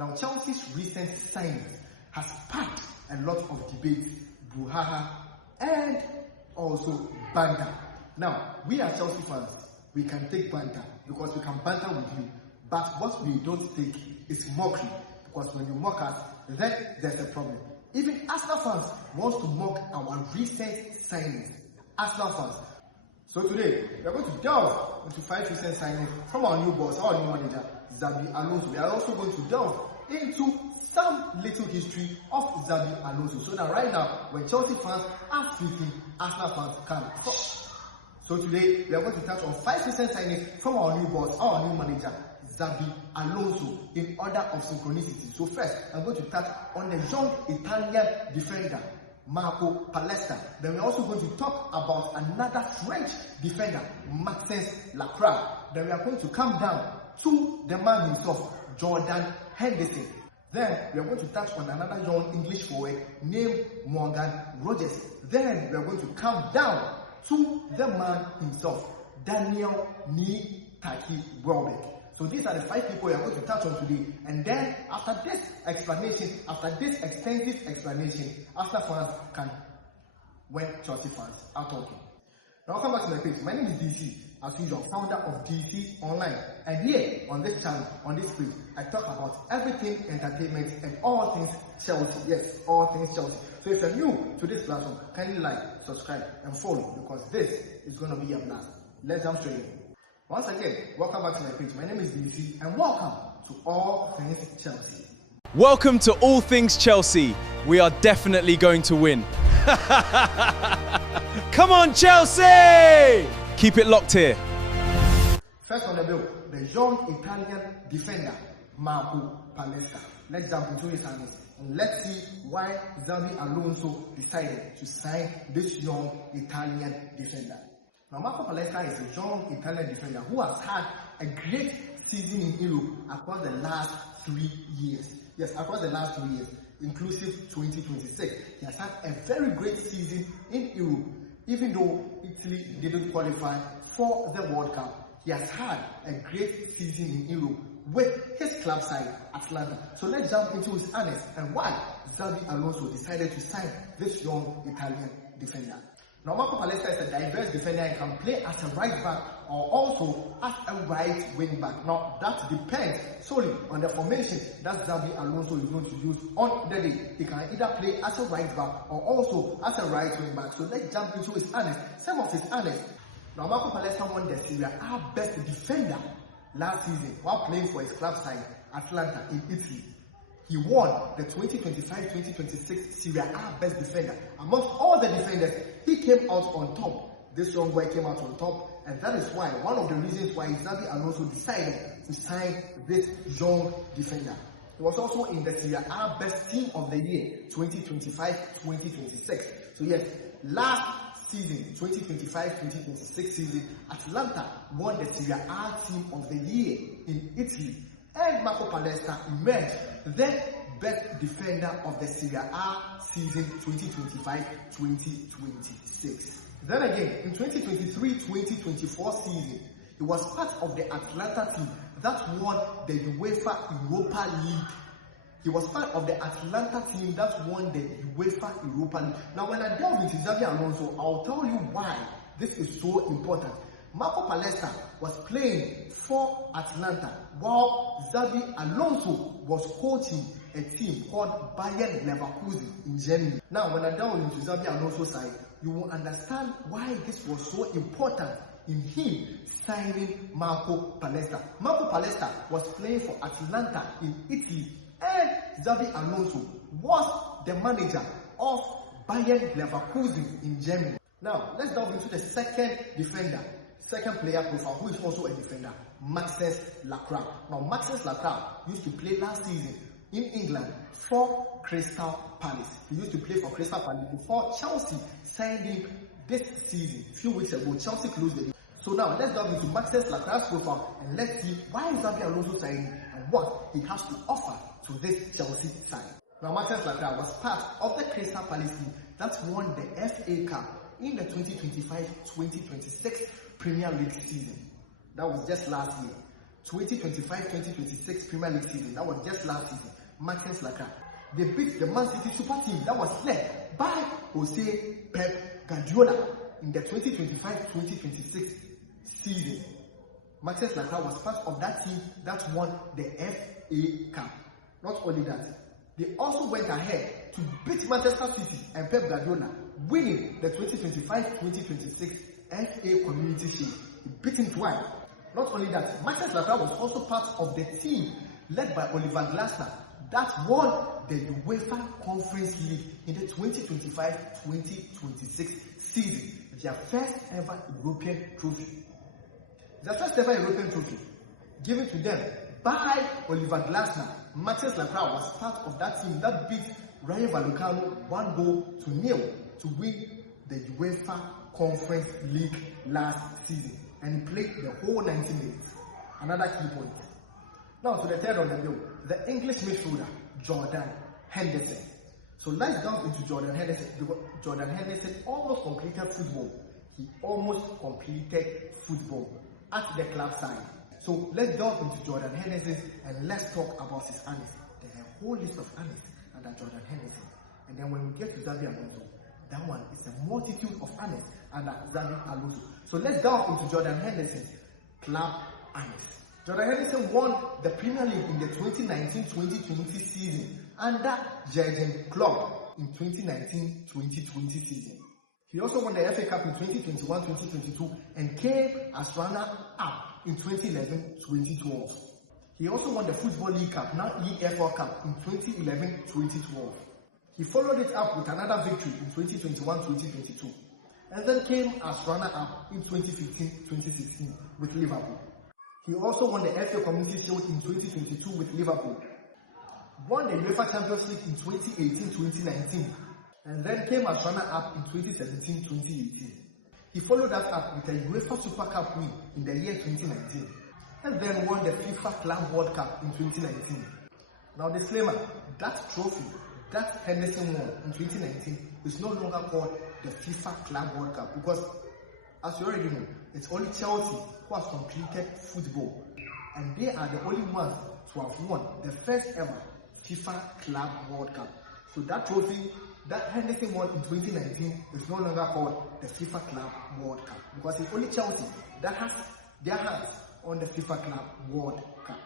Now, Chelsea's recent signings has sparked a lot of debates, brouhaha, and also banter. Now, we are Chelsea fans. We can take banter because we can banter with you. But what we don't take is mockery, because when you mock us, then there's a problem. Even Arsenal fans want to mock our recent signings. Arsenal fans. So today, we are going to delve into 5 recent signings from our new boss, our new manager, Xabi Alonso. We are also going to delve into some little history of Xabi Alonso, so that right now, when Chelsea fans are speaking, Arsenal fans can talk. So today, we are going to touch on 5 recent signings from our new boss, our new manager, Xabi Alonso, in order of synchronicity. So first, I'm going to touch on the young Italian defender, Marco Palestra. Then we're also going to talk about another French defender, Maxence Lacroix. Then we are going to come down to the man himself, Jordan Henderson. Then we are going to touch on another young English forward named Morgan Rogers. Then we are going to come down to the man himself, Daniel Taki Welbeck. So these are the 5 people we are going to touch on today. And then after this explanation, after this extensive explanation, Arsenal fans can, when Chelsea fans are talking. Now welcome back to my page. My name is Dee-Cee, as usual, founder of Dee-Cee Online. And here on this channel, on this page, I talk about everything entertainment and all things Chelsea. Yes, all things Chelsea. So if you're new to this platform, kindly like, subscribe, and follow, because this is going to be a blast. Let's jump straight in. Once again, welcome back to my page. My name is Dee-Cee, and welcome to All Things Chelsea. Welcome to All Things Chelsea. We are definitely going to win. Come on, Chelsea! Keep it locked here. First on the bill, the young Italian defender, Marco Palestra. Let's jump into his hands and let's see why Xabi Alonso decided to sign this young Italian defender. Now, Marco Palestra is a young Italian defender who has had a great season in Europe across the last 3 years. Yes, across the last 3 years, inclusive 2026. He has had a very great season in Europe. Even though Italy didn't qualify for the World Cup, he has had a great season in Europe with his club side, Atlanta. So let's jump into his honest and why Xabi Alonso decided to sign this young Italian defender. Now, Marco Palestra is a diverse defender and can play as a right back or also as a right wing back. Now, that depends solely on the formation that Xabi Alonso is going to use on the day. He can either play as a right back or also as a right wing back. So let's jump into his honest. Some of his honest. Now, Marco Palestra won the Serie A best defender last season while playing for his club side, Atlanta, in Italy. He won the 2025-2026 Serie A best defender. Amongst all the defenders, he came out on top. This young boy came out on top, and that is why, one of the reasons why Xabi Alonso decided to sign this young defender. He was also in the Serie A best team of the year, 2025-2026. So yes, last season, 2025-2026 season, Atlanta won the Serie A team of the year in Italy. And Marco Palestra emerged the best defender of the Serie A season 2025-2026. Then again, in 2023-2024 season, he was part of the Atlanta team that won the UEFA Europa League. He was part of the Atlanta team that won the UEFA Europa League. Now, when I delve into Xabi Alonso, I'll tell you why this is so important. Marco Palestra was playing for Atlanta while Xabi Alonso was coaching a team called Bayern Leverkusen in Germany. Now, when I delve into Xabi Alonso's side, you will understand why this was so important in him signing Marco Palestra. Marco Palestra was playing for Atlanta in Italy, and Xabi Alonso was the manager of Bayern Leverkusen in Germany. Now, let's delve into the second defender, second player profile, who is also a defender, Maxence Lacroix. Now, Maxence Lacroix used to play last season in England for Crystal Palace. He used to play for Crystal Palace before Chelsea signed him this season. A few weeks ago, Chelsea closed the deal. So now, let's dive into Maxence Lacroix's profile and let's see why Xabi Alonso signed him and what he has to offer to this Chelsea side. Now, Maxence Lacroix was part of the Crystal Palace team that won the FA Cup in the 2025-2026 Premier League season. That was just last year. 2025-2026 Premier League season, that was just last season, Martins Lacroix. They beat the Man City super team that was led by Jose Pep Guardiola in the 2025-2026 season. Martins Lacroix was part of that team that won the FA Cup. Not only that, they also went ahead to beat Manchester City and Pep Guardiola, winning the 2025-2026 FA Community Shield. He beat him twice. Not only that, Martins Lacroix was also part of the team led by Oliver Glasner that won the UEFA Conference League in the 2025-2026 season, their first ever European trophy. Their first ever European trophy given to them by Oliver Glasner. Martins Lacroix was part of that team that beat Rayo Vallecano 1-0 to win the UEFA Conference League last season, and he played the whole 90 minutes. Another key point. Now to the third on the bill, the English midfielder Jordan Henderson. So let's jump into Jordan Henderson, because Jordan Henderson almost completed football. He almost completed football at the club side. So let's delve into Jordan Henderson and let's talk about his annex. There's a whole list of annex under Jordan Henderson. And then when we get to Xabi Alonso, that one is a multitude of annex under Xabi Alonso. So let's delve into Jordan Henderson's club annex. Jordan Henderson won the Premier League in the 2019-2020 season under Jurgen Klopp in 2019-2020 season. He also won the FA Cup in 2021-2022 and came as runner-up in 2011-2012. He also won the Football League Cup, now EFL Cup, in 2011-2012. He followed it up with another victory in 2021-2022 and then came as runner-up in 2015-2016 with Liverpool. He also won the FA Community Shield in 2022 with Liverpool, won the UEFA Champions League in 2018-2019, and then came as runner-up in 2017-2018. He followed that up with a UEFA Super Cup win in the year 2019, and then won the FIFA Club World Cup in 2019. Now disclaimer, that trophy that Henderson won in 2019 is no longer called the FIFA Club World Cup, because as you already know, it's only Chelsea who has completed football, and they are the only ones to have won the first ever FIFA Club World Cup. So that trophy that Henderson won in 2019 is no longer called the FIFA Club World Cup, because it's only Chelsea that has their hands on the FIFA Club World Cup.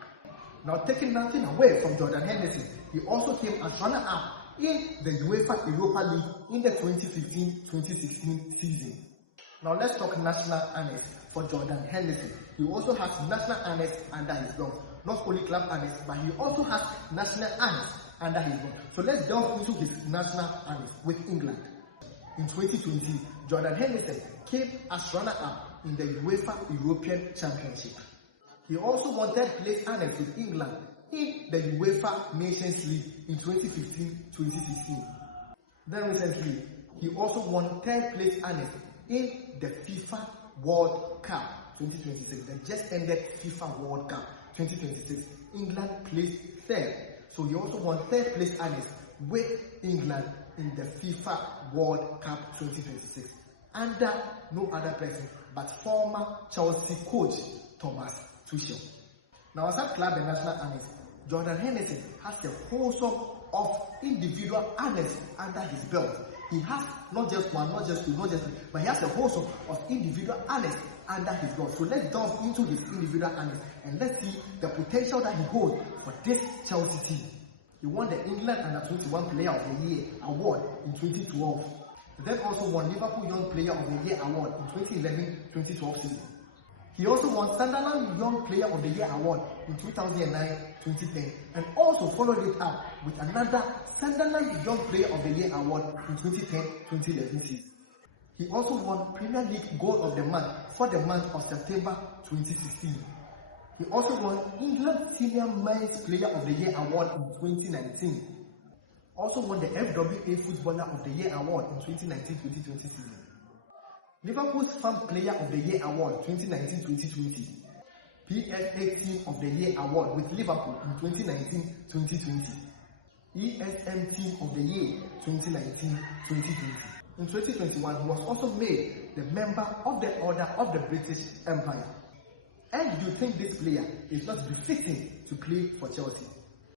Now, taking nothing away from Jordan Henderson, he also came as runner-up in the UEFA Europa League in the 2015-2016 season. Now let's talk national annex for Jordan Henderson. He also has national annex under his belt. Not only club annex, but he also has national annex under his belt. So let's delve into his national annex with England. In 2020, Jordan Henderson came as runner-up in the UEFA European Championship. He also won third place annex with England in the UEFA Nations League in 2015-2016. Then recently, he also won third place annex in the FIFA World Cup 2026, the just ended FIFA World Cup 2026. England placed third, so he also won third place annex with England in the FIFA World Cup 2026 under no other person but former Chelsea coach Thomas Tuchel. Now, as a club and national annex, Jordan Henderson has a wholesome of individual annex under his belt. He has not just one, not just two, not just three, but he has a wholesome of individual annex under his belt. So let's delve into his individual annex and let's see the potential that he holds for this Chelsea team. He won the England Under-21 Player of the Year award in 2012. He then also won Liverpool Young Player of the Year award in 2011-2012 season. He also won Sunderland Young Player of the Year award in 2009-2010 and also followed it up with another Sunderland Young Player of the Year award in 2010-2011 season. He also won Premier League Goal of the Month for the month of September 2016. He also won England Senior Men's Player of the Year award in 2019. Also won the FWA Footballer of the Year award in 2019-2020 season. Liverpool's Fan Player of the Year award 2019-2020. PFA Team of the Year award with Liverpool in 2019-2020. ESM Team of the Year 2019-2020. In 2021, he was also made the member of the Order of the British Empire. And do you think this player is not befitting to play for Chelsea?